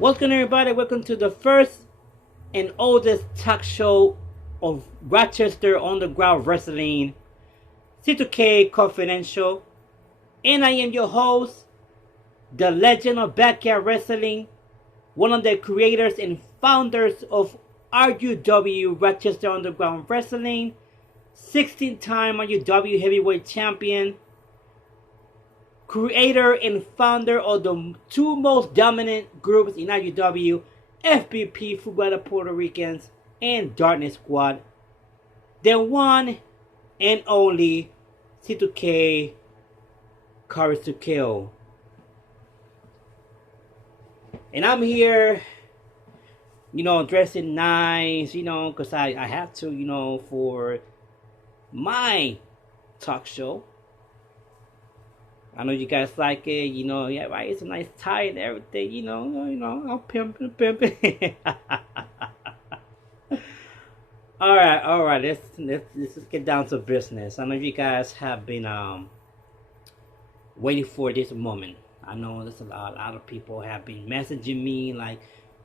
Welcome everybody, welcome to the first and oldest talk show of Rochester Underground Wrestling, C2k Confidential. And I am your host, the legend of backyard wrestling, one of the creators and founders of r.u.w Rochester Underground Wrestling, 16-time r.u.w heavyweight champion, creator and founder of the two most dominant groups in r.u.w, FBP Fuguada Puerto Ricans and Darkness Squad, the one and only C2k Courage to Kill. And I'm here, dressing nice, because I have to, for my talk show. I know you guys like it, yeah, right. It's a nice tie and everything, I'm pimping. all right. Let's get down to business. I know you guys have been waiting for this moment. I know there's a lot of people have been messaging me like,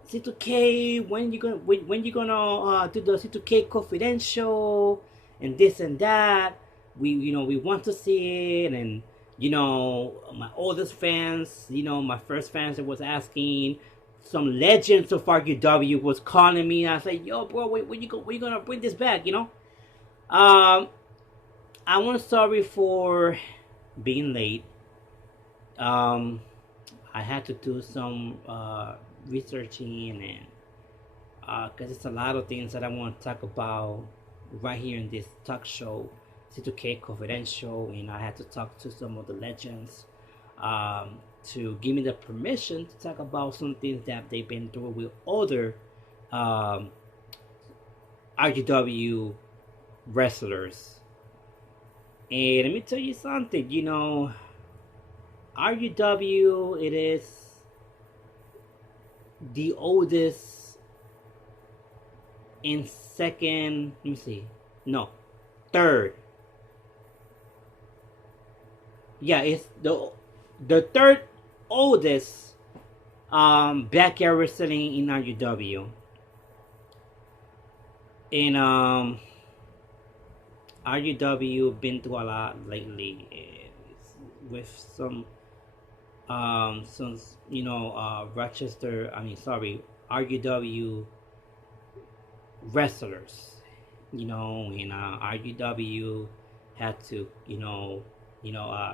C2K, when you gonna do the C2K confidential and this and that. We want to see it. And my oldest fans, my first fans that was asking, some legends of r.u.w was calling me, and I said, yo bro, when you gonna bring this back, I want to sorry for being late. I had to do some researching, and because it's a lot of things that I want to talk about right here in this talk show, C2K Confidential, and I had to talk to some of the legends to give me the permission to talk about some things that they've been through with other um, r.u.w wrestlers. And let me tell you something, r.u.w, it is the oldest and second, let me see, no, third. Yeah, it's the third oldest backyard wrestling in r.u.w. And r.u.w been through a lot lately, with some Rochester, r.u.w wrestlers, and r.u.w had to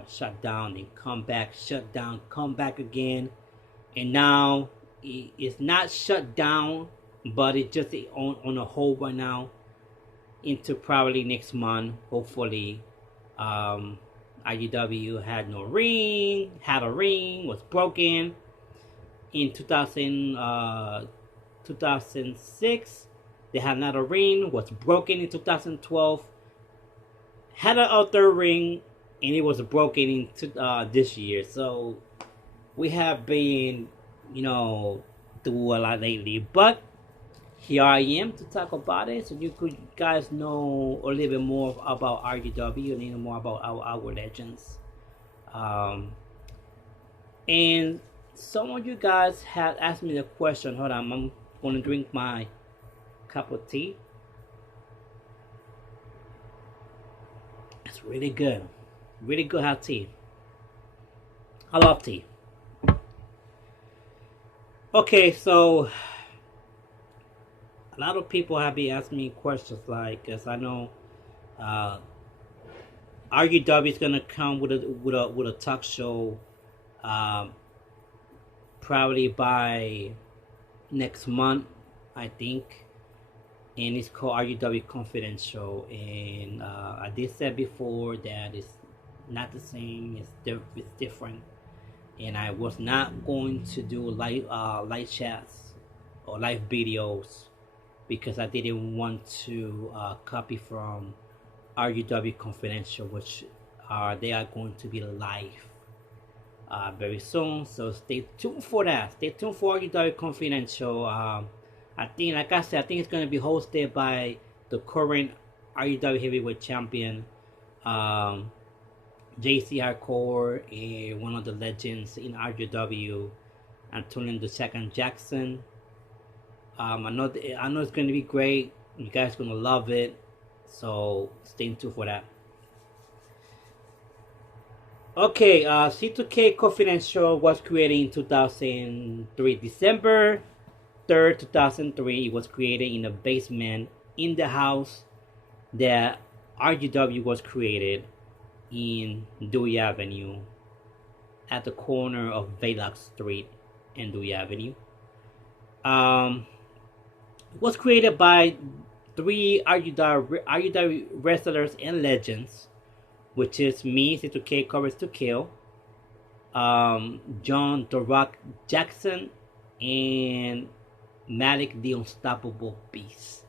shut down and come back, shut down, come back again. And now it's not shut down, but it's just on a hold right now into probably next month, hopefully. r.u.w had no ring, had a ring, was broken in 2006. They had another ring, was broken in 2012, had an other ring, and it was broken in this year. So we have been, through a lot lately. But here I am to talk about it, so you guys know a little bit more about r.u.w and a little more about our legends. And some of you guys have asked me the question. Hold on, I'm going to drink my cup of tea. It's really good. Really good hot tea. I love tea. Okay, so a lot of people have been asking me questions like, because I know r.u.w is gonna come with a talk show, probably by next month, I think, and it's called r.u.w Confidential. And I did say before that it's not the same. It's different, and I was not going to do live chats or live videos because I didn't want to copy from r.u.w Confidential, which they are going to be live very soon. So stay tuned for that. Stay tuned for r.u.w Confidential. I think, like I said, I think it's going to be hosted by the current r.u.w heavyweight champion, JC Hardcore, and one of the legends in r.u.w. Antonio II Jackson. I know it's going to be great. You guys are going to love it. So stay tuned for that. Okay, C2k Confidential was created in 2003, December 3rd, 2003. It was created in the basement in the house that r.u.w was created in Dewey Avenue at the corner of Baylock Street and Dewey Avenue. It was created by three r.u.w wrestlers and legends, which is me, C2k Courage to Kill, John The Rock Jackson, and Malik the Unstoppable Beast.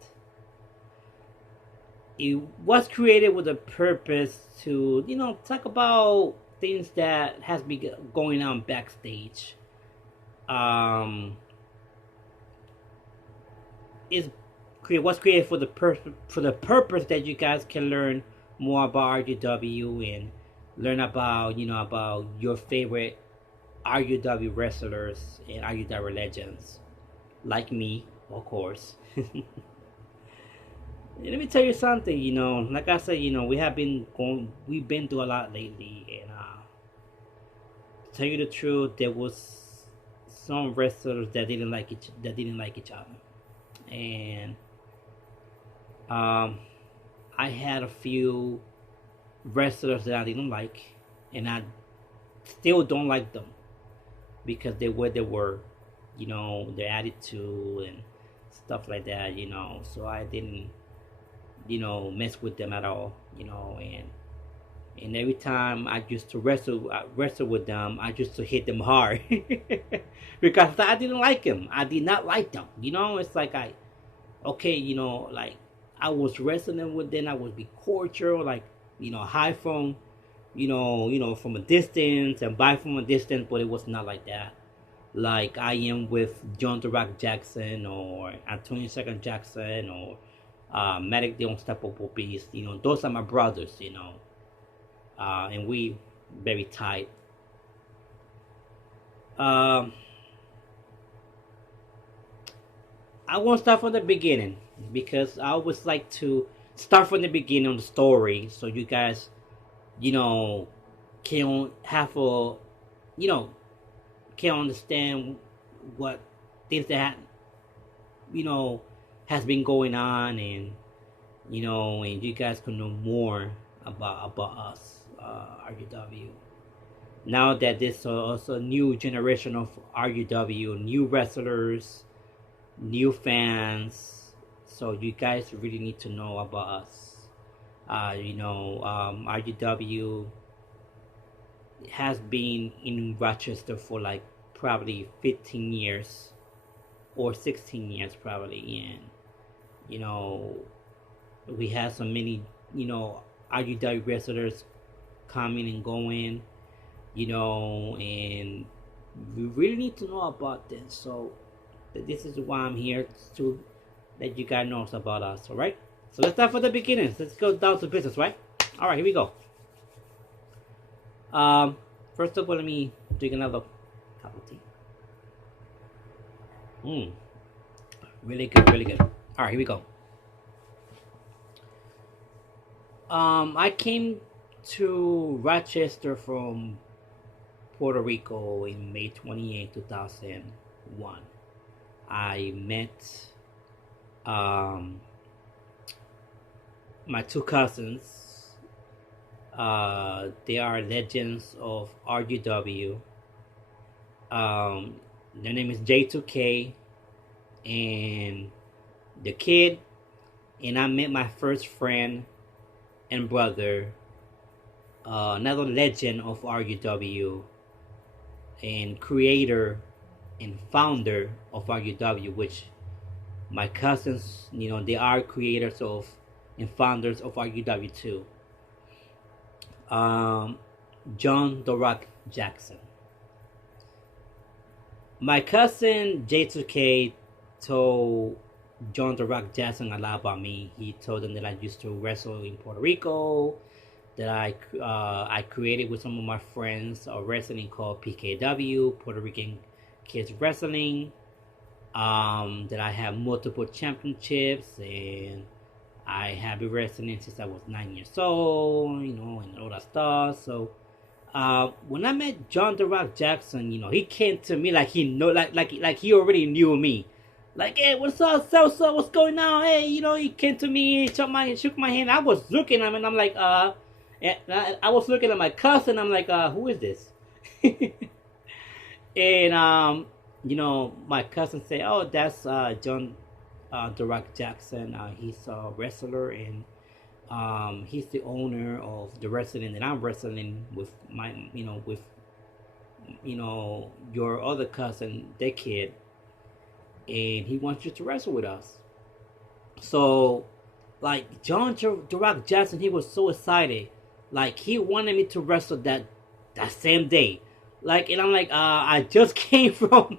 It was created with a purpose to, talk about things that has been going on backstage. It was created for the purpose that you guys can learn more about r.u.w and learn about about your favorite r.u.w wrestlers and r.u.w legends, like me, of course. Let me tell you something, like I said, we've been through a lot lately, and to tell you the truth, there was some wrestlers that didn't like each other, and I had a few wrestlers that I didn't like, and I still don't like them because they were, their attitude and stuff like that, so I didn't mess with them at all, and every time I used to wrestle with them, I used to hit them hard because I didn't like them. I did not like them. It's like like I was wrestling with them. I would be cordial, like high from, from a distance and by from a distance, but it was not like that. Like I am with John The Rock Jackson or Antonio II Jackson or Medic the Unstoppable Beast. Those are my brothers. And we very tight. I won't start from the beginning because I always like to start from the beginning of the story so you guys, can have a, can understand what things that has been going on, and and you guys can know more about us, r.u.w. Now that there's also a new generation of r.u.w, new wrestlers, new fans, so you guys really need to know about us. r.u.w has been in Rochester for like probably 15 years or 16 years probably, and we have so many r.u.w wrestlers coming and going, and we really need to know about this. So this is why I'm here, to let you guys know about us. All right, so let's start from the beginning. Let's go down to business, right? All right, here we go. First of all, let me drink another cup of tea. Really good, really good. All right, here we go. I came to Rochester from Puerto Rico in May 28, 2001. I met my two cousins. They are legends of r.u.w. Their name is C2k and the kid, and I met my first friend and brother, another legend of r.u.w and creator and founder of r.u.w, which my cousins, they are creators of and founders of r.u.w too. John The Rock Jackson. My cousin C2k told John The Rock Jackson a lot about me. He told him that I used to wrestle in Puerto Rico, that I created with some of my friends a wrestling called PKW, Puerto Rican kids wrestling. That I have multiple championships, and I have been wrestling since I was 9 years old, and all that stuff. So when I met John the Rock Jackson, he came to me like he know, like he already knew me. Like, hey, what's up, so what's going on? Hey, he came to me, shook my hand. I was looking at him, and I'm like, and I was looking at my cousin. I'm like, who is this? And my cousin said, "Oh, that's John The Rock Jackson. He's a wrestler, and he's the owner of the wrestling that I'm wrestling with your other cousin, the kid, and he wants you to wrestle with us." So, like The Rock Jackson, he was so excited, like he wanted me to wrestle that same day. Like, and I'm like, I just came from,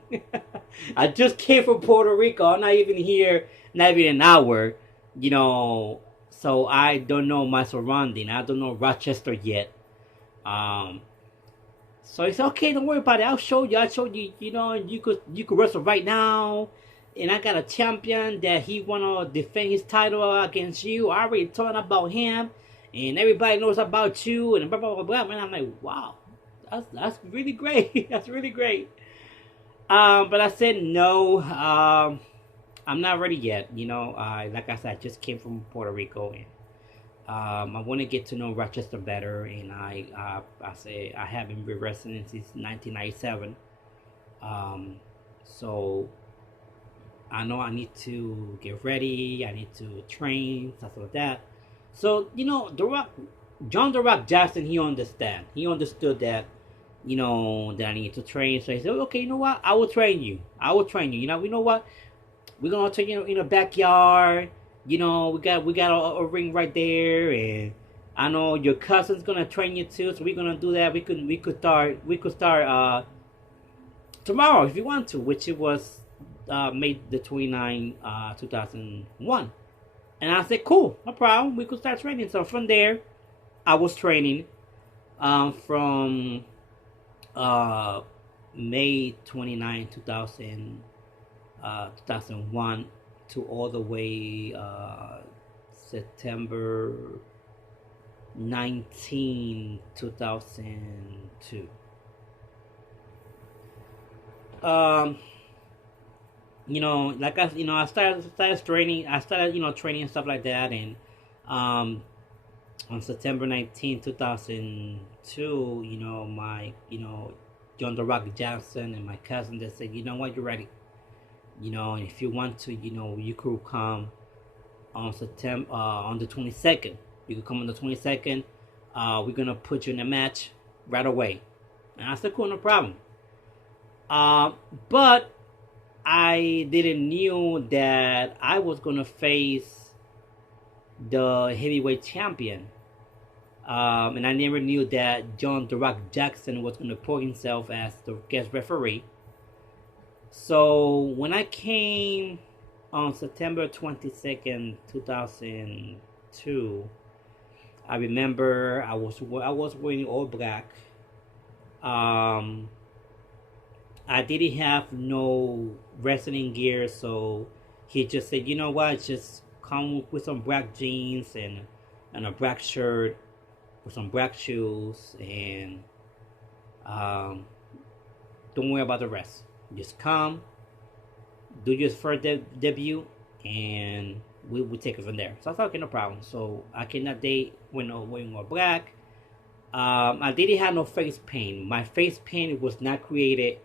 I just came from Puerto Rico. I'm not even here, not even an hour, So I don't know my surrounding. I don't know Rochester yet. Um, so it's okay. Don't worry about it. I'll show you. You could wrestle right now. And I got a champion that he wanna defend his title against you. I already talked about him, and everybody knows about you, and blah blah blah blah. And I'm like, wow, that's really great. That's really great. But I said no. I'm not ready yet. Like I said, I just came from Puerto Rico, and I want to get to know Rochester better. And I say I haven't been wrestling since 1997. So I know I need to get ready. I need to train, stuff like that. So John the Rock Jackson, he understand. He understood that that I need to train. So he said, okay, you know what? I will train you. I will train you. You know what? We're gonna train you in the backyard. We got a ring right there, and I know your cousin's gonna train you too. So we're gonna do that. We could start tomorrow if you want to, which it was May the 29th, 2001. And I said, cool, no problem. We could start training. So from there, I was training from May 29, 2001 to all the way September 19, 2002. I started training. I started, training and stuff like that. And on September 19, 2002, John the Rock Jackson and my cousin, they said, you know what, you're ready. And if you want to, you could come on the 22nd. You could come on the 22nd. We're gonna put you in a match right away. And I said, cool, no problem. But I didn't knew that I was gonna face the heavyweight champion. And I never knew that John The Rock Jackson was gonna put himself as the guest referee. So when I came on September 22nd, 2002, I remember I was wearing all black. I didn't have no wrestling gear, so he just said, you know what, just come with some black jeans and a black shirt with some black shoes, and don't worry about the rest. Just come, do your first debut, and we take it from there. So I thought, okay, no problem. So I came that day wearing all black. I didn't have no face paint. My face paint was not created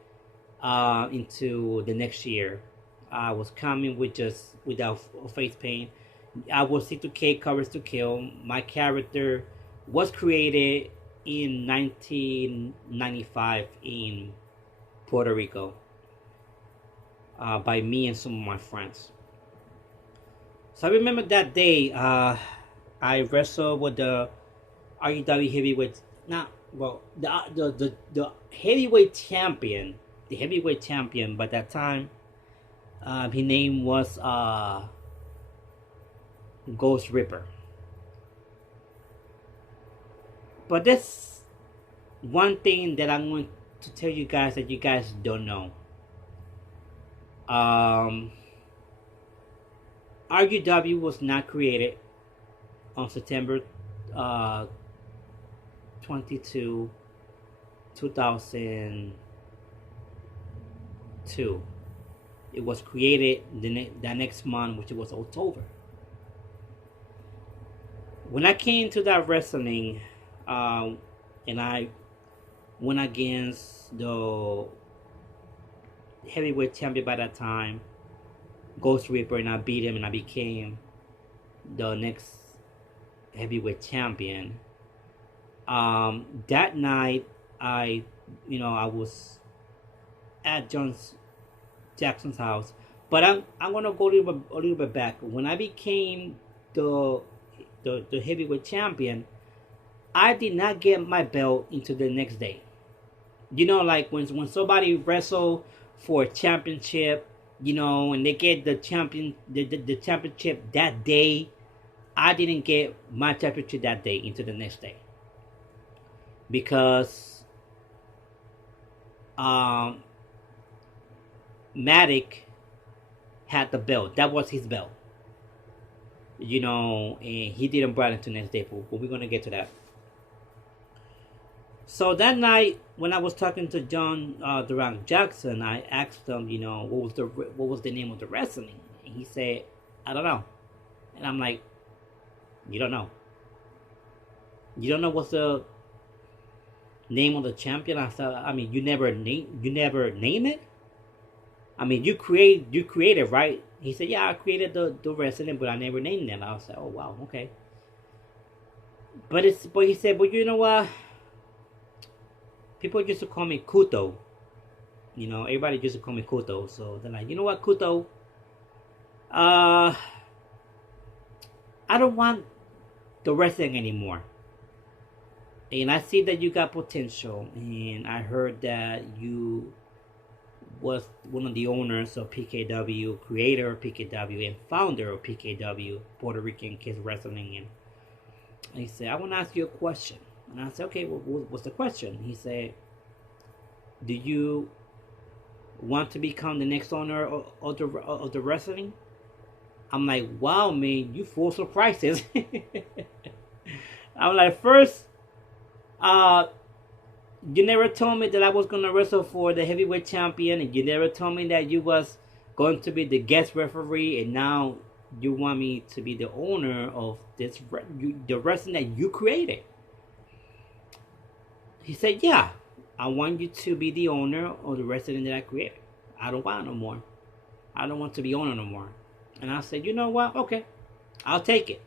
into the next year. I was coming without face paint. I was C2k, Courage to Kill. My character was created in 1995 in Puerto Rico by me and some of my friends. So I remember that day I wrestled with the r.u.w heavyweight. Not well, the heavyweight champion. The heavyweight champion by that time, his name was Ghost Ripper. But that's one thing that I'm going to tell you guys that you guys don't know. Um, r.u.w was not created on September uh, 22, 2002. It was created the next month, which was October. When I came to that wrestling, um, and I went against the heavyweight champion by that time, Ghost Reaper, and I beat him, and I became the next heavyweight champion. That night, I, I was at John Jackson's house, but I'm gonna go a little bit back. When I became the the heavyweight champion, I did not get my belt until the next day. Like when somebody wrestle for a championship, and they get the championship that day, I didn't get my championship that day into the next day because um Matic had the belt. That was his belt. And he didn't bring it to the next day, but we're gonna get to that. So that night, when I was talking to John Durant Jackson, I asked him, what was the name of the wrestling, and he said, I don't know. And I'm like, you don't know? You don't know what's the name of the champion? I said, I mean, you never name it. I mean, you created, right? He said, yeah, I created the wrestling, but I never named it. I was like, oh wow, okay. But he said, but you know what? People used to call me Kuto. Everybody used to call me Kuto. So they're like, you know what, Kuto? I don't want the wrestling anymore. And I see that you got potential. And I heard that you was one of the owners of PKW, creator of PKW, and founder of PKW, Puerto Rican Kids Wrestling. And he said, I want to ask you a question. And I said, okay, what's the question? He said, do you want to become the next owner of the wrestling? I'm like, wow, man, you full surprises. I'm like, first, you never told me that I was going to wrestle for the heavyweight champion, and you never told me that you was going to be the guest referee, and now you want me to be the owner of the wrestling that you created. He said, yeah, I want you to be the owner of the wrestling that I created. I don't want no more. I don't want to be owner no more. And I said, you know what? Okay, I'll take it.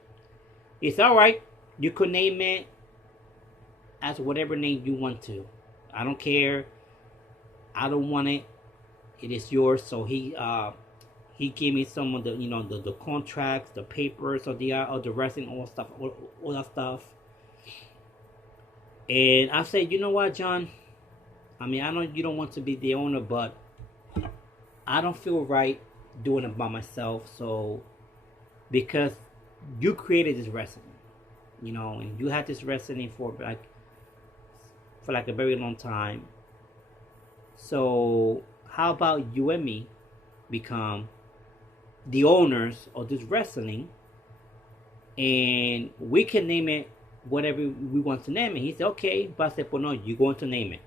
It's all right. You could name it as whatever name you want to. I don't care. I don't want it. It is yours. So he gave me some of the the contracts, the papers of the wrestling, all that stuff. And I said, you know what, John? I mean, I know you don't want to be the owner, but I don't feel right doing it by myself. So, because you created this wrestling, and you had this wrestling for like a very long time. So, how about you and me become the owners of this wrestling, and we can name it whatever we want to name it. He said, okay, but I said, well, no, you're going to name it.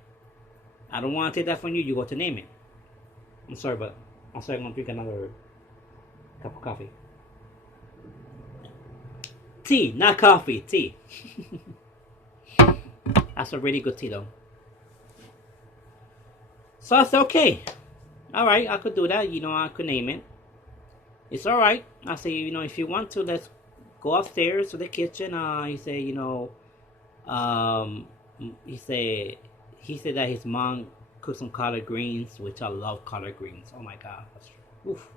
I don't want to take that from you. You're going to name it. I'm sorry, I'm going to drink another cup of coffee. Tea, not coffee, tea. That's a really good tea, though. So I said, okay, all right, I could do that. I could name it. It's all right. I said, if you want to, let's go upstairs to the kitchen. He said, he said that his mom cooked some collard greens, which I love collard greens. Oh my god, oof,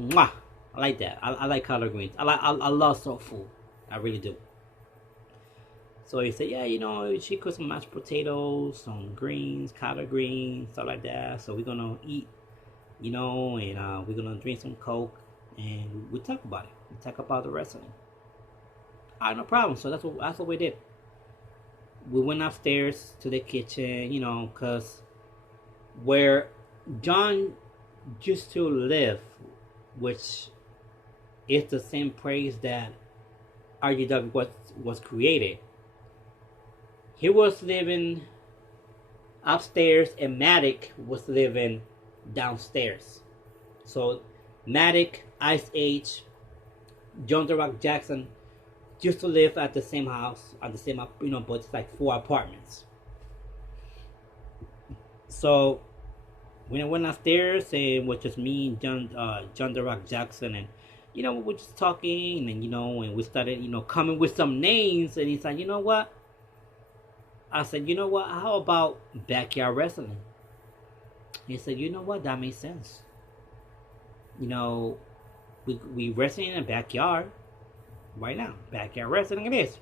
mwah! I like that. I like collard greens. I love soul food. I really do. So he said, yeah, she cooked some mashed potatoes, some greens, collard greens, stuff like that. So we're gonna eat, and we're gonna drink some Coke, and we talk about it. We talk about the wrestling. All right, no problem. So that's what we did. We went upstairs to the kitchen, because where John used to live, which is the same place that r.u.w was created. He was living upstairs and Matic was living downstairs. So Matic, Ice Age, John the Rock Jackson used to live at the same house, at the same, but it's like 4 apartments. So when I went upstairs, and it was just me and John the Rock Jackson, and we were just talking, and and we started, coming with some names, and he's like, you know what? I said, you know what? How about backyard wrestling? He said, you know what? That makes sense. We wrestling in the backyard right now. Backyard wrestling it is.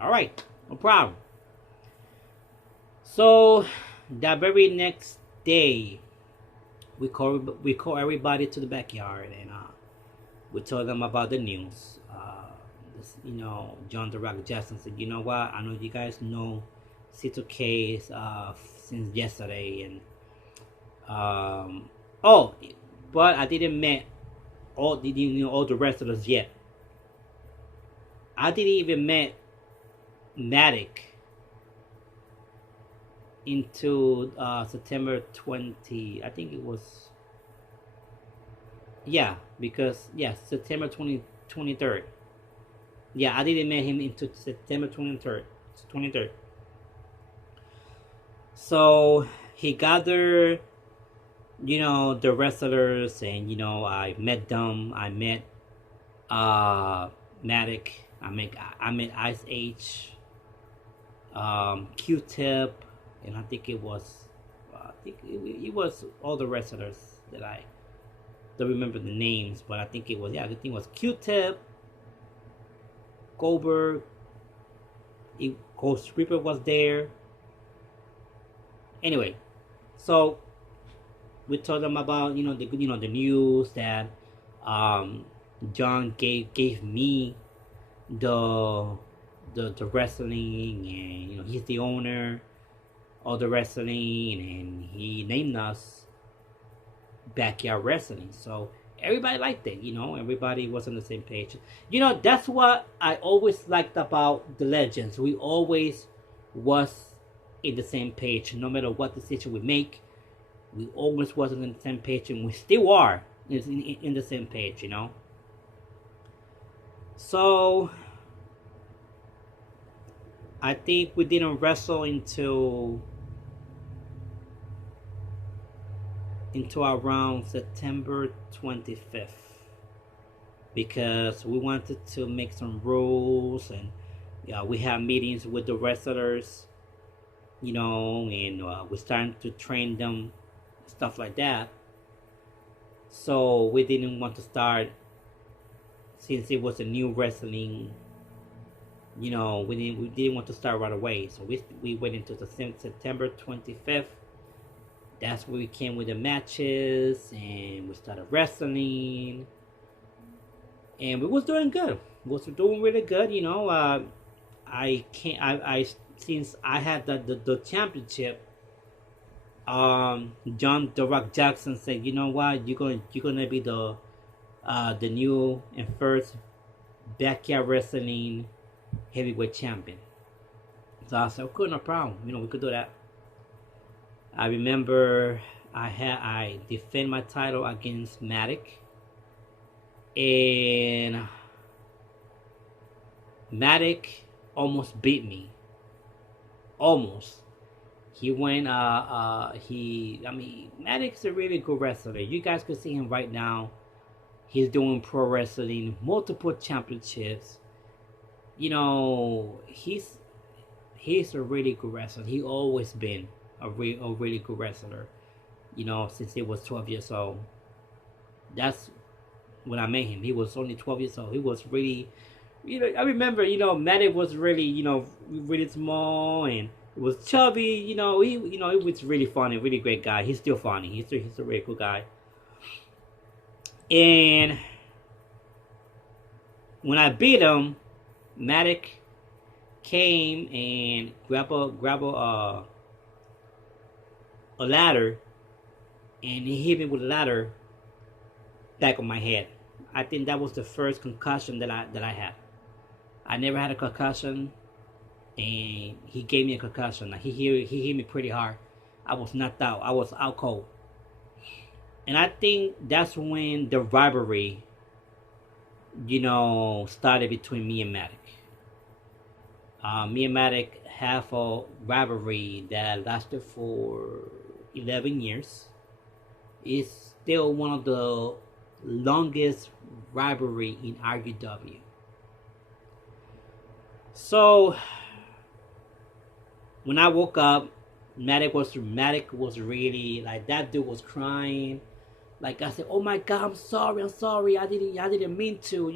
All right, no problem. So that very next day, we call everybody to the backyard, and we told them about the news. John the Rock Jackson said, you know what? I know you guys know C2k since yesterday, and oh, but I didn't meet all the wrestlers yet. I didn't even meet Matic into September 20. I think it was, yeah, because September 23rd. Yeah, I didn't meet him into September 23rd. So he gathered, the wrestlers, and I met them. I met Matic. I met Ice H, Q-Tip, and I think it was, it was all the wrestlers that I don't remember the names, but I think it was, I think it was Q-Tip, Goldberg, Ghost Reaper was there. Anyway, so we told them about the news that John gave me the wrestling, and he's the owner of the wrestling, and he named us Backyard Wrestling. So everybody liked it, everybody was on the same page. That's what I always liked about the Legends. We always was in the same page, no matter what decision we make. We always was on the same page, and we still are in the same page, So I think we didn't wrestle until around September 25th, because we wanted to make some rules, and we had meetings with the wrestlers, and we're starting to train them, stuff like that. So we didn't want to start, since it was a new wrestling, we didn't want to start right away. So we went into the September 25th. That's where we came with the matches, and we started wrestling, and we was doing good. We was doing really good, I can't. I since I had the championship. John the Rock Jackson said, you know what, you're gonna be the new and first backyard wrestling heavyweight champion. So I said, okay, no problem. We could do that. I remember I defend my title against Matic, and Matic almost beat me. Almost. He went. Maddox a really good wrestler. You guys can see him right now. He's doing pro wrestling, multiple championships. He's a really good wrestler. He always been a really good wrestler. Since he was 12 years old. That's when I met him. He was only 12 years old. He was really, I remember, Maddox was really, really small, and it was chubby, he was really funny, really great guy. He's still funny. He's a really cool guy. And when I beat him, Matic came and grabbed a ladder and he hit me with a ladder back on my head. I think that was the first concussion that I had. I never had a concussion, and he gave me a concussion. Like he hit me pretty hard. I was knocked out. I was out cold, and I think that's when the rivalry, started between me and Matic. Me and Matic have a rivalry that lasted for 11 years. It's still one of the longest rivalry in r.u.w. So when I woke up, Matic was really like, that dude was crying. Like, I said, "Oh my God, I'm sorry. I didn't mean to."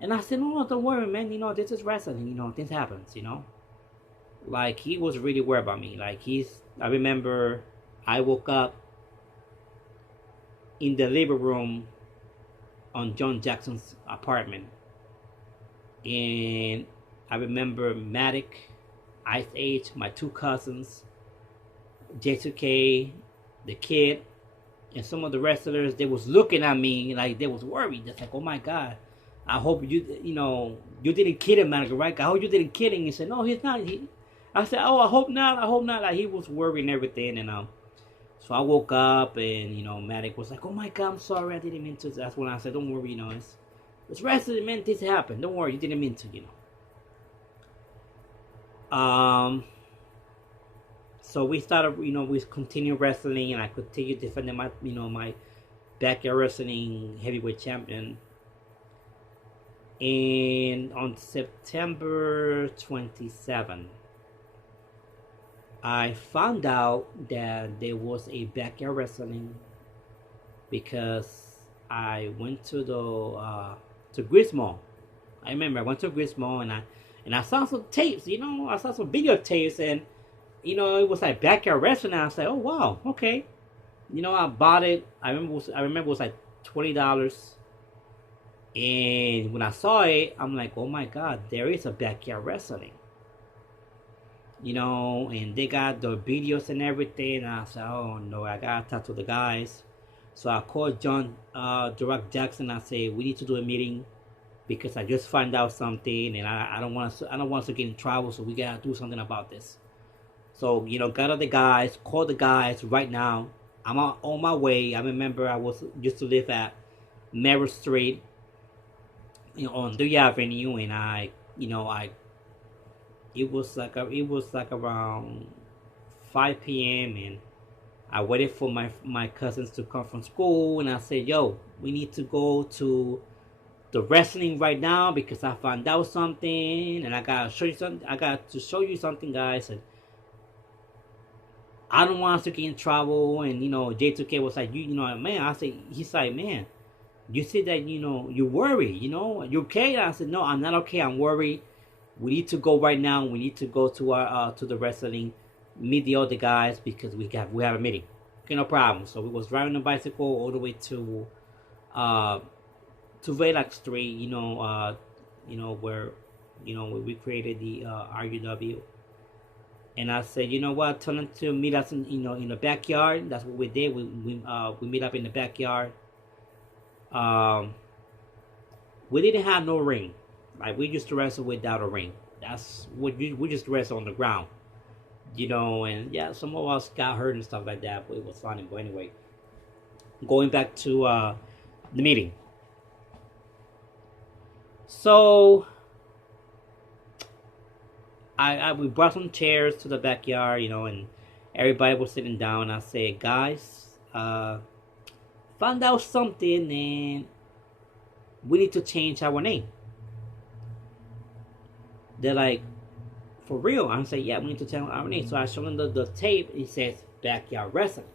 And I said, "No, don't worry, man. This is wrestling. Things happens. Like, he was really worried about me. Like, I remember I woke up in the living room on John Jackson's apartment, and I remember Matic, Ice Age, my two cousins, C2k, the kid, and some of the wrestlers. They was looking at me like they was worried. Just like, "Oh my God, I hope you didn't kill him, Matic, right? I hope you didn't kill him." He said, "No, he's not." I said, "Oh, I hope not." Like, he was worried and everything, and so I woke up, and Matic was like, "Oh my God, I'm sorry, I didn't mean to." That's when I said, "Don't worry, it's wrestling, man. This happened. Don't worry, you didn't mean to." So we started, we continued wrestling, and I continued defending my backyard wrestling heavyweight champion. And on September 27th, I found out that there was a backyard wrestling because I went to to Grismo. I remember I went to Grismo, and I saw some tapes. I saw some videotapes, and it was like backyard wrestling. And I was like, "Oh wow, okay." I bought it. I remember it was like $20. And when I saw it, I'm like, "Oh my God, there is a backyard wrestling." And they got the videos and everything. And I said, "Oh no, I gotta talk to the guys." So I called John Jackson. I said, "We need to do a meeting because I just found out something, and I don't want to get in trouble. So we gotta do something about this." So got the guys, called the guys right now. I'm on my way. I remember I used to live at Merritt Street, on 3 Avenue, and it was like around 5 p.m. and I waited for my cousins to come from school, and I said, "Yo, we need to go to the wrestling right now because I found out something, and I got to show you something, guys, and I don't want us to get in trouble." And J2K was like, "Man," I said, he's like, "Man, you said that you worry, you okay?" And I said, "No, I'm not okay. I'm worried. We need to go right now. We need to go to our to the wrestling, meet the other guys because we have a meeting." Okay, no problem. So we was driving the bicycle all the way to Velac Street, where where we created the r.u.w. And I said, "You know what? Tell them to meet us in the backyard." That's what we did. We meet up in the backyard. We didn't have no ring. Like, we used to wrestle without a ring. That's what we just wrestle on the ground. And yeah, some of us got hurt and stuff like that, but it was funny. But anyway, going back to the meeting. So we brought some chairs to the backyard, and everybody was sitting down. I said, "Guys, found out something, and we need to change our name." They're like, "For real?" I'm saying, "Yeah, we need to change our name." So I showed them the tape. It says Backyard Wrestling.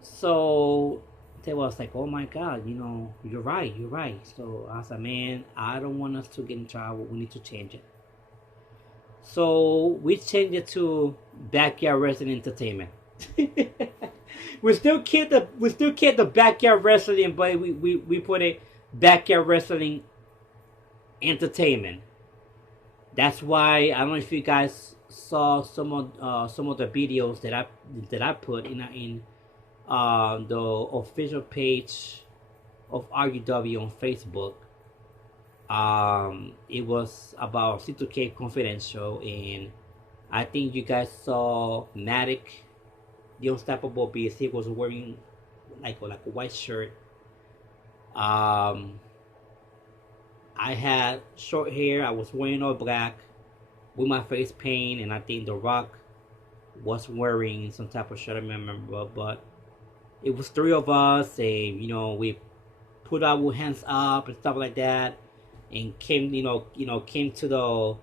So they was like, "Oh my God, you're right. So I said, "Man, I don't want us to get in trouble. We need to change it." So we changed it to Backyard Wrestling Entertainment. we still kept the Backyard Wrestling, but we put it Backyard Wrestling Entertainment. That's why, I don't know if you guys saw some of the videos that I put in the official page of r.u.w on Facebook. It was about C2k Confidential, and I think you guys saw Matic, the Unstoppable Beast. He was wearing like a white shirt. Um, I had short hair. I was wearing all black with my face paint, and I think The Rock was wearing some type of shirt. I remember, but it was three of us, and we put our hands up and stuff like that, and came came to the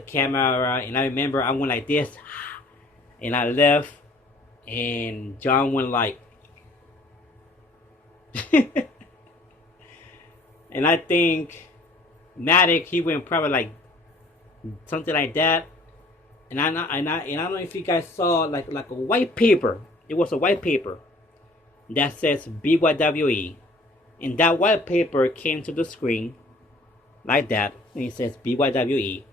camera, and I remember I went like this, and I left, and John went like, and I think Matic, he went probably like something like that, and I don't know if you guys saw like a white paper. It was a white paper that says BYWE, and that white paper came to the screen like that, and it says BYWE,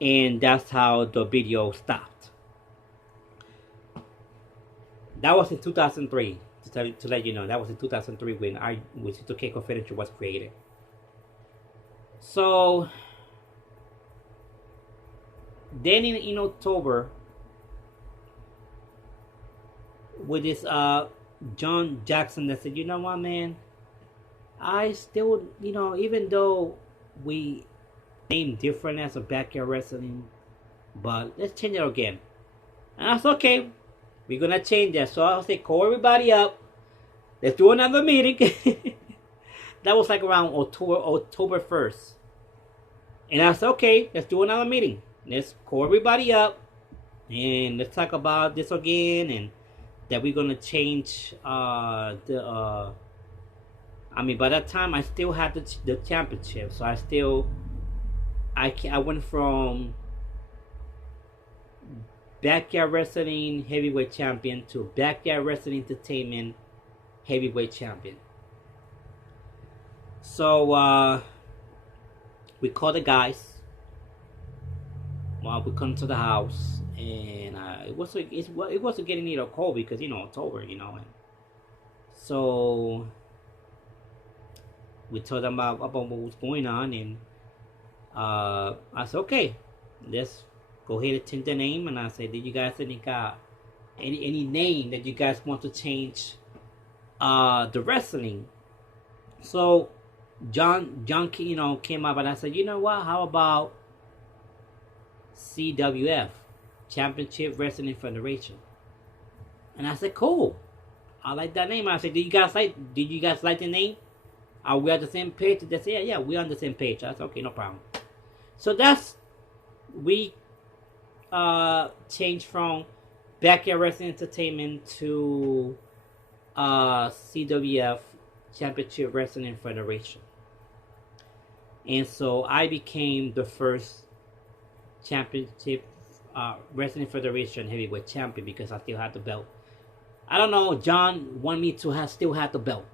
and that's how the video stopped. That was in 2003. To let you know, that was in 2003 when C2k Confidential was created. So then in October, with this John Jackson, that said, you know what, man, I still, even though we name different as a backyard wrestling, but let's change it again. And I said, okay, we're gonna change that. So I'll say, call everybody up. Let's do another meeting. That was like around October 1st. And I said, okay, let's do another meeting. Let's call everybody up and let's talk about this again, and that we're gonna change by that time I still had the championship, so I went from backyard wrestling heavyweight champion to backyard wrestling entertainment heavyweight champion. So we called the guys. Well, we come to the house, and it wasn't getting either cold because October, and so we told them about what was going on, and I said, okay, let's go ahead and change the name. And I said, did you guys any name that you guys want to change the wrestling? So John came up, and I said, you know what, how about CWF, Championship Wrestling Federation? And I said, cool, I like that name. I said, did you guys like the name? Are we on the same page? They said, yeah, we're on the same page. I said, okay, no problem. So we changed from Backyard Wrestling Entertainment to CWF, Championship Wrestling Federation. And so I became the first Championship Wrestling Federation heavyweight champion because I still had the belt. I don't know, John wanted me to still have the belt,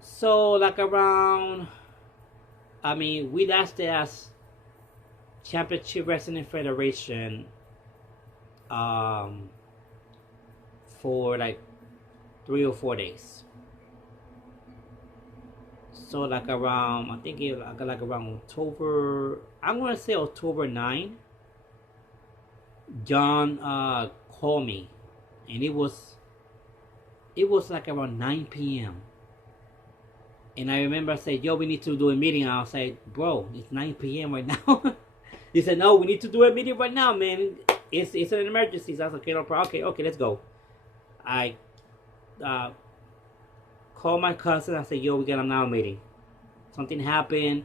So like around, we lasted as Championship Wrestling Federation for like 3 or 4 days. So like around, I think it like around October, I'm gonna say October 9, John called me, and it was like around 9 p.m. And I remember I said, yo, we need to do a meeting. And I was like, bro, it's 9 p.m. right now. He said, no, we need to do a meeting right now, man. It's an emergency. So I was like, okay, no problem. Okay, let's go. I called my cousin. I said, yo, we got a now meeting. Something happened.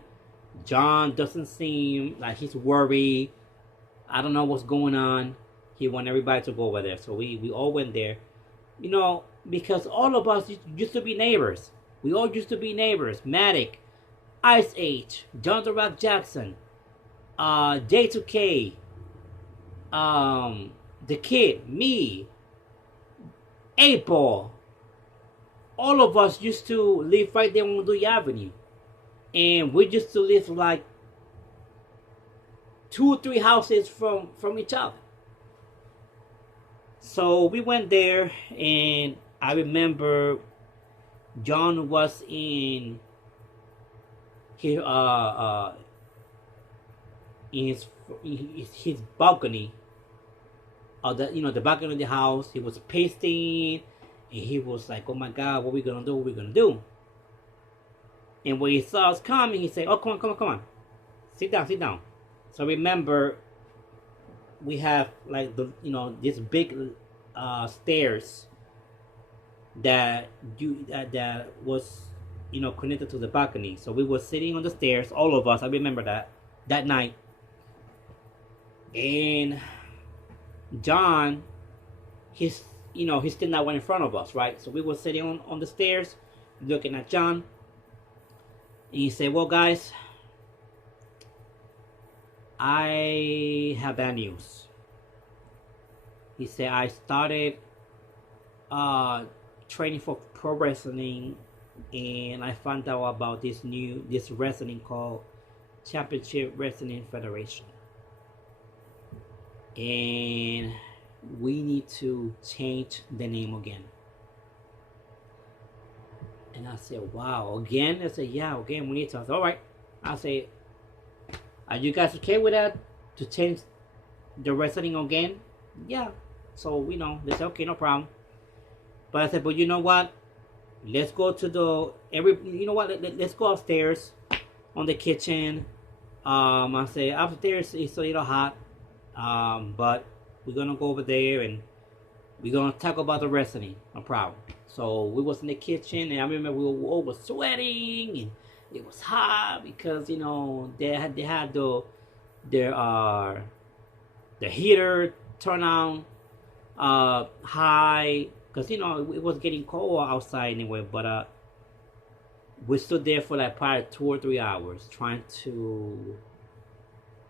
John doesn't seem like he's worried. I don't know what's going on. He want everybody to go over there. So we all went there. Because all of us used to be neighbors. We all used to be neighbors. Matic, Ice Age, John the Rock Jackson, C2k, the Kid, me, 8-Ball. All of us used to live right there on Louis Avenue. And we used to live like 2 or 3 houses from each other. So we went there, and I remember John was his uh, uh in his balcony of the balcony of the house. He was pasting, and he was like, "Oh my God, what we gonna do? What we gonna do?" And when he saw us coming, he said, "Oh, come on, come on, come on, sit down, sit down." So remember, we have like this big stairs that was connected to the balcony. So we were sitting on the stairs, all of us. I remember that night, and John, he's still not one in front of us, right? So we were sitting on the stairs, looking at John, and he said, "Well, guys, I have bad news." He said, "I started training for pro wrestling, and I found out about this wrestling called Championship Wrestling Federation, and we need to change the name again." And I said, "Wow, again?" I said, "Yeah, again, we need to." I said, "All right." I said, "Are you guys okay with that? To change the wrestling again?" "Yeah." So they said, "Okay, no problem." But I said, "But you know what? Let's go to let's go upstairs on the kitchen." I said, "Upstairs it's a little hot, but we're gonna go over there and we're gonna talk about the wrestling. No problem." So we was in the kitchen, and I remember we were all was sweating, and it was hot because they had the heater turned on high, because it was getting cold outside anyway. But we stood there for like probably 2 or 3 hours trying to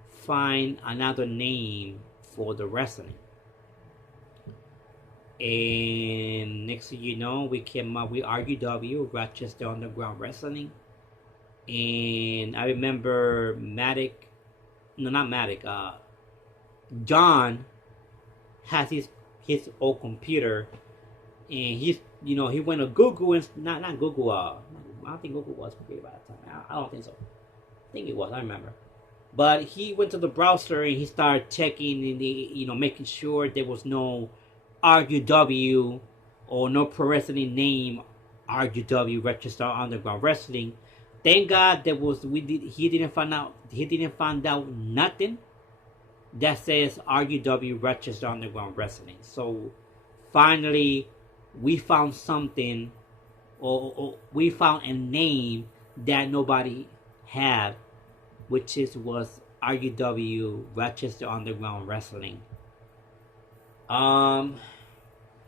find another name for the wrestling. And next thing you know, we came up with r.u.w, Rochester Underground Wrestling. And I remember John has his old computer, and he went to Google, and not Google. I don't think Google was created by that time. I don't think so. I think it was. I remember. But he went to the browser and he started checking in making sure there was no r.u.w or no pro wrestling name r.u.w, Register Underground Wrestling. Thank God he didn't find out nothing that says r.u.w, Register Underground Wrestling. So finally we found something, or we found a name that nobody had, which was r.u.w, Rochester Underground Wrestling.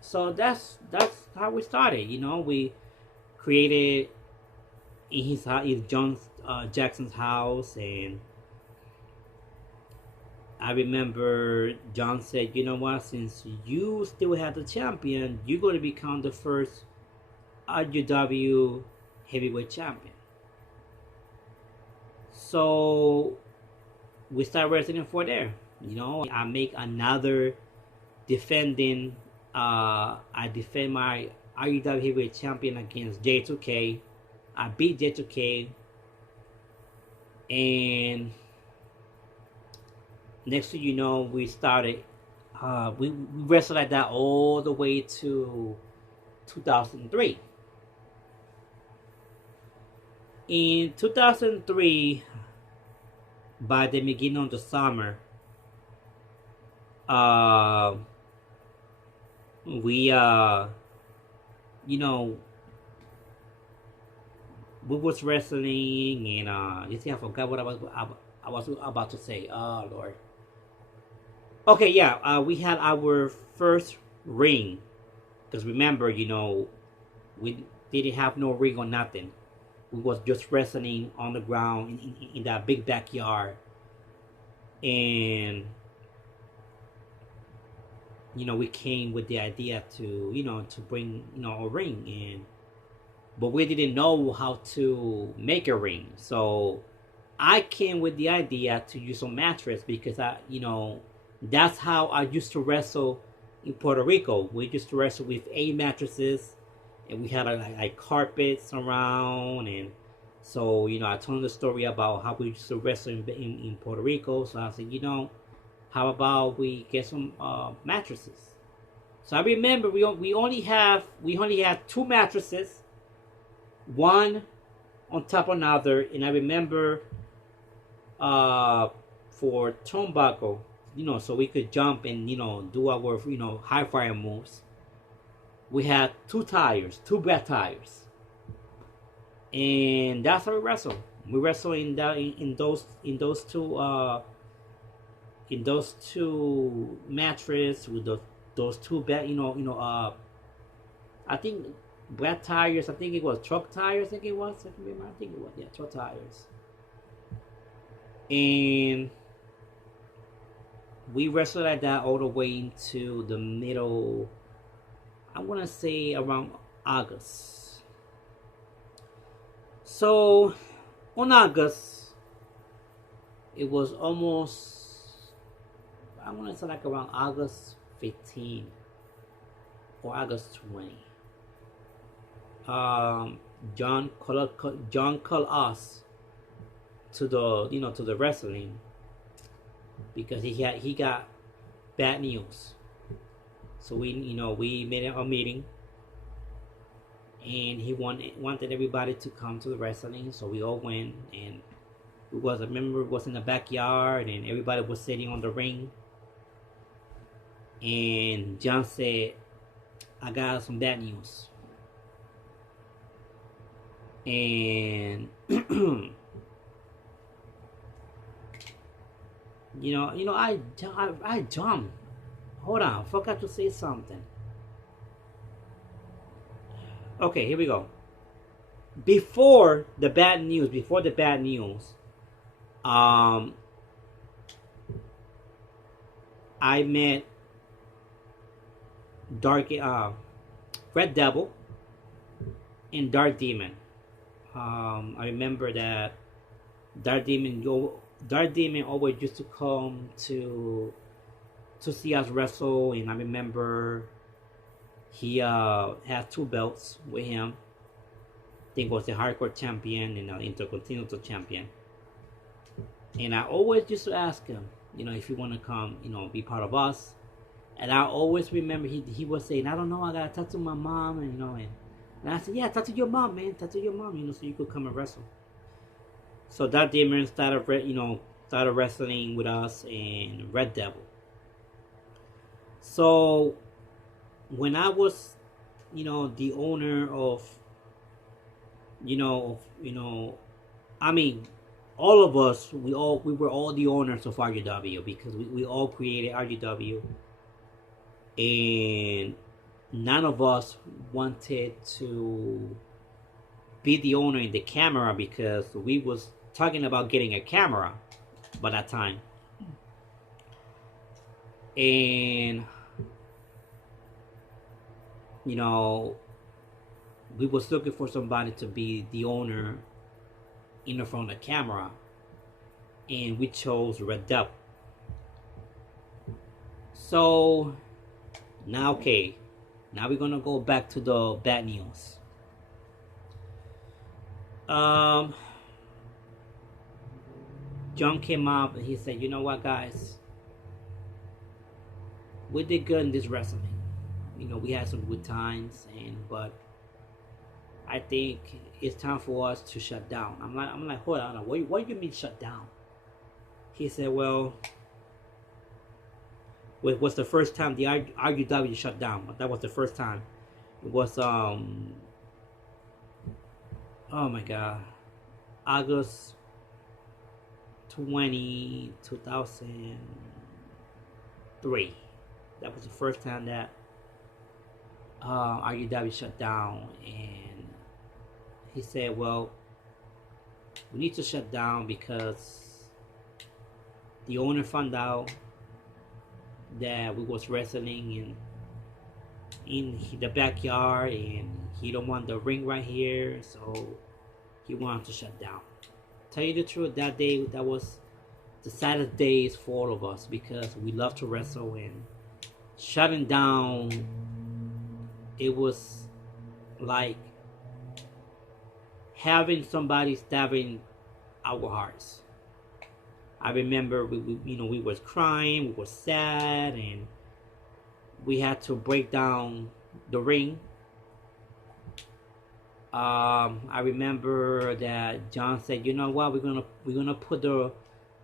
So that's how we started. We created in John Jackson's house, and I remember John said, "You know what? Since you still have the champion, you're going to become the first r.u.w heavyweight champion." So we start wrestling for there. I make another defending. I defend my r.u.w heavyweight champion against C2k. I beat C2k, and next thing you know, we started. We wrestled like that all the way to 2003. In 2003, by the beginning of the summer, we we was wrestling, and you see, I forgot what I was about to say. Oh Lord. Okay, yeah, we had our first ring, because remember, we didn't have no ring or nothing. We was just wrestling on the ground in that big backyard, and we came with the idea to bring a ring, but we didn't know how to make a ring. So I came with the idea to use a mattress because that's how I used to wrestle in Puerto Rico. We used to wrestle with 8 mattresses, and we had like carpets around, and so I told the story about how we used to wrestle in Puerto Rico. So I said, how about we get some mattresses? So I remember we only had 2 mattresses, one on top of another, and I remember uh, for turnbuckle, so we could jump and do our high fire moves. We had 2 tires, 2 bad tires, and that's how we wrestle. We wrestle in those two mattress with those 2 bad I think bad tires. I think it was truck tires. I think it was. I think it was, yeah, truck tires. And we wrestled like that all the way into the middle. I want to say around August. So on August, it was almost, I want to say like around August 15 or August 20. John called us to the wrestling because he got bad news. So we made a meeting, and he wanted everybody to come to the wrestling. So we all went, and I remember it was in the backyard, and everybody was sitting on the ring. And John said, "I got some bad news." And I jumped. Hold on, I forgot to say something. Okay, here we go. Before the bad news, um, I met Dark Red Devil and Dark Demon. I remember that Dark Demon always used to come to see us wrestle, and I remember he had 2 belts with him. I think it was the Hardcore Champion and the Intercontinental Champion. And I always used to ask him, if he want to come, be part of us. And I always remember he was saying, I don't know, I gotta talk to my mom, and I said, yeah, talk to your mom, man, talk to your mom, so you could come and wrestle. So that Demon started wrestling with us and Red Devil. So when I was, the owner of, I mean, all of us, we were all the owners of r.u.w because we all created r.u.w, and none of us wanted to be the owner in the camera because we was talking about getting a camera by that time. And we was looking for somebody to be the owner in front of the camera, and we chose Red Devil. So now, okay, now we're gonna go back to the bad news. John came up and he said, "You know what, guys? We did good in this wrestling. We had some good times, but I think it's time for us to shut down." I'm like, hold on, what do you mean shut down? He said, well, it was the first time the r.u.w shut down. That was the first time. It was oh my god, August 20, 2003. That was the first time that r.u.w shut down. And he said, well, we need to shut down because the owner found out that we was wrestling in the backyard, and he don't want the ring right here, so he wanted to shut down tell you the truth, that day, that was the saddest days for all of us because we love to wrestle, and shutting down, it was like having somebody stabbing our hearts. I remember we was crying, we were sad, and we had to break down the ring. I remember that John said, "You know what? We're gonna put the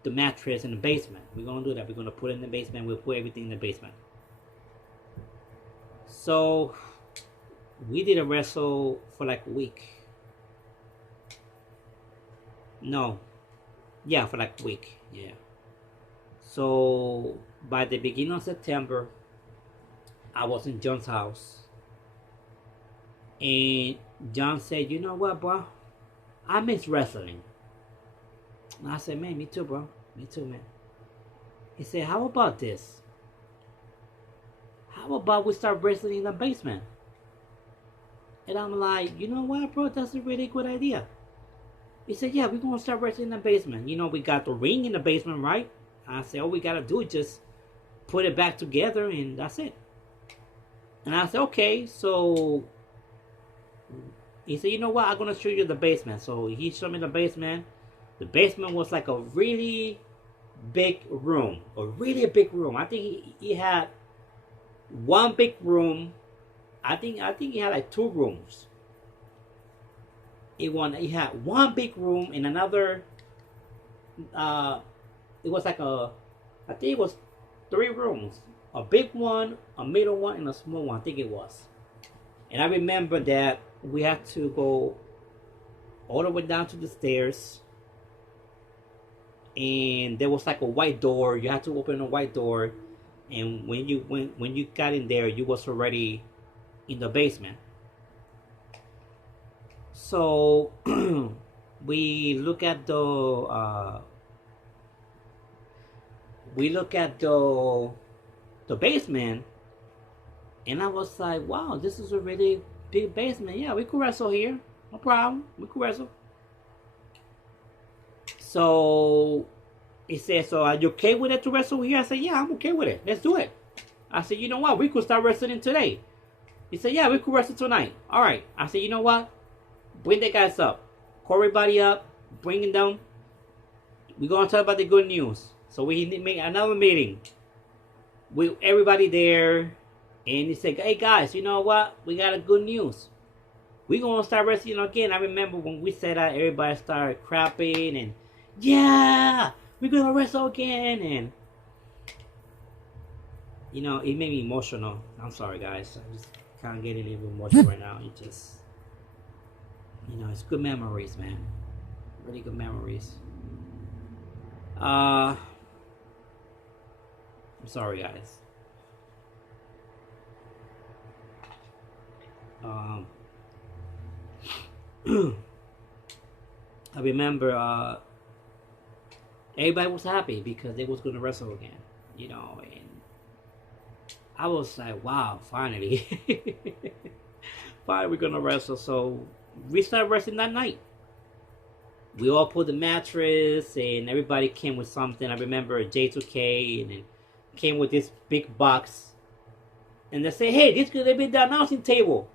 mattress in the basement. We're gonna do that. We're gonna put it in the basement. We'll put everything in the basement." So we didn't wrestle for like a week. No, yeah, for like a week. Yeah. So by the beginning of September, I was in John's house, and John said, "You know what, bro? I miss wrestling." And I said, "Man, me too, bro. Me too, man." He said, "How about this? How about we start wrestling in the basement?" And I'm like, "You know what, bro? That's a really good idea." He said, "Yeah, we're gonna start wrestling in the basement. We got the ring in the basement, right?" I said, "All we gotta do is just put it back together, and that's it." And I said, "Okay." So he said, "You know what? I'm gonna show you the basement." So he showed me the basement. The basement was like a really big room, a really big room. I think he had one big room. I think he had like two rooms. He had one big room and another. It was like I think it was three rooms, a big one, a middle one, and a small one. I think it was. And I remember that we had to go all the way down to the stairs, and there was like a white door. You had to open a white door, and when you got in there, you was already in the basement. So we look at the basement, and I was like, "Wow, this is a really big basement. Yeah, we could wrestle here. No problem. We could wrestle." So he said, "So are you okay with it to wrestle here?" I said, "Yeah, I'm okay with it. Let's do it." I said, "You know what? We could start wrestling today." He said, "Yeah, we could wrestle tonight." All right. I said, "You know what? Bring the guys up. Call everybody up. Bring them. We're going to talk about the good news." So we made another meeting with everybody there. And he said, "Hey, guys, you know what? We got a good news. We're going to start wrestling again." I remember when we said that, everybody started clapping and, "Yeah, we're going to wrestle again." And, it made me emotional. I'm sorry, guys. I just kind of getting a little emotional right now. It just, it's good memories, man. Really good memories. I'm sorry, guys. I remember everybody was happy because they was going to wrestle again, and I was like, "Wow, finally." Finally we're going to wrestle. So we started wrestling that night. We all put the mattress, and everybody came with something. I remember C2k, and it came with this big box, and they say, "Hey, this could be the announcing table."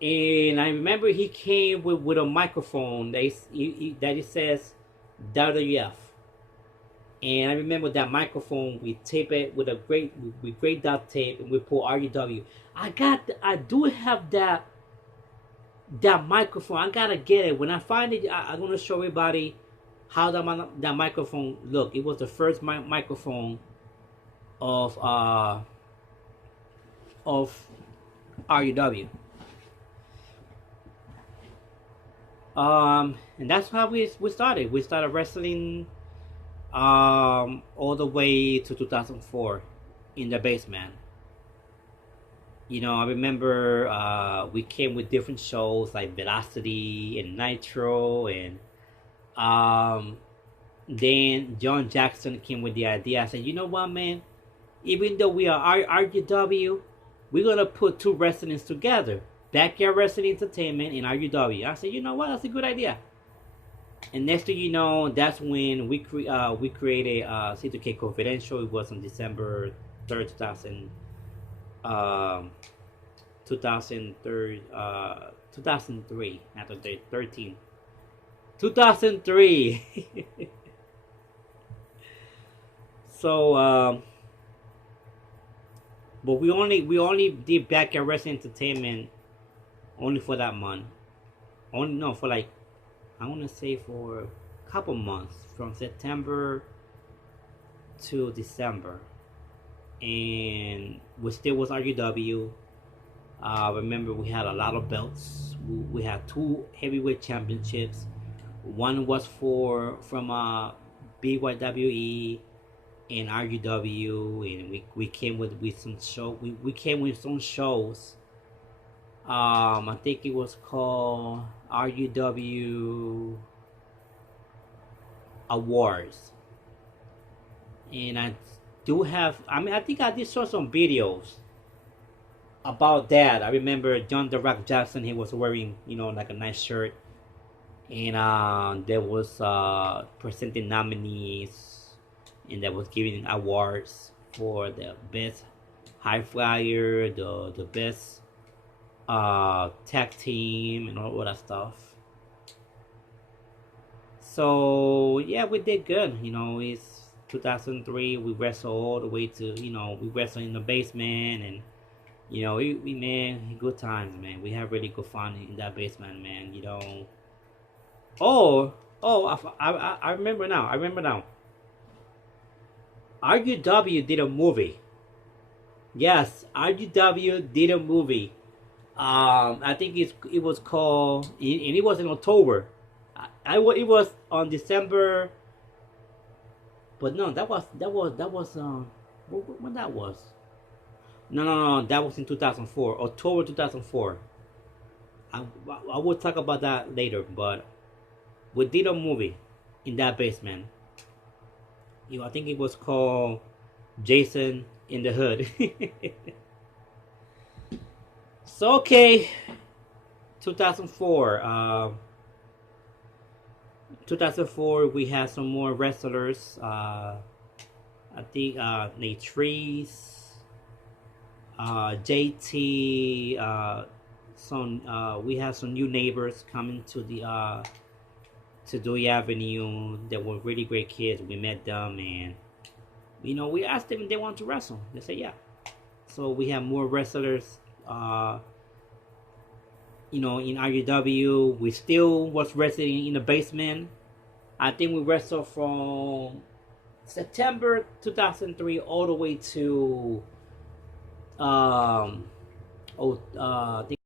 And I remember he came with a microphone that it says WF. And I remember that microphone, we tape it with great duct tape, and we put r.u.w. I do have that microphone. I gotta get it. When I find it, I'm gonna show everybody how that microphone looked. It was the first microphone of r.u.w. And that's how we started. We started wrestling all the way to 2004 in the basement. I remember we came with different shows like Velocity and Nitro, and then John Jackson came with the idea. I said, "You know what, man? Even though we are r.u.w, we're gonna put two wrestlings together. Backyard Wrestling Entertainment and r.u.w." I said, "You know what? That's a good idea." And next thing you know, that's when we created C2k Confidential. It was on December 3rd, 2003, not 13, 2003. So, but we only did Backyard Wrestling Entertainment only for that month. Only no for like I want to say for a couple months from September to December, and we still was r.u.w. Remember, we had a lot of belts. We had two heavyweight championships. One was from BYWE and r.u.w. and we came with some show. We came with some shows. I think it was called r.u.w. Awards, and I do have. I mean, I think I did show some videos about that. I remember John the Rock Jackson. He was wearing, like a nice shirt, and there was presenting nominees, and that was giving awards for the best high flyer, the best tag team, and all that stuff. So yeah, we did good. It's 2003. We wrestled all the way to, we wrestled in the basement, and we man, good times, man. We have really good fun in that basement, man. Oh, I remember now. r.u.w. did a movie. Yes, r.u.w. did a movie. I think it was called, and it was in October. It was on December, but no, that was when that was. No, that was in 2004, October 2004. I will talk about that later, but we did a movie in that basement. I think it was called Jason in the Hood. So okay, 2004. 2004, we had some more wrestlers. I think Natrice, JT. We had some new neighbors coming to Dewey Avenue. They were really great kids. We met them, and we asked them if they want to wrestle. They said yeah. So we have more wrestlers. In r.u.w. We still was wrestling in the basement. I think we wrestled from September 2003 all the way to I think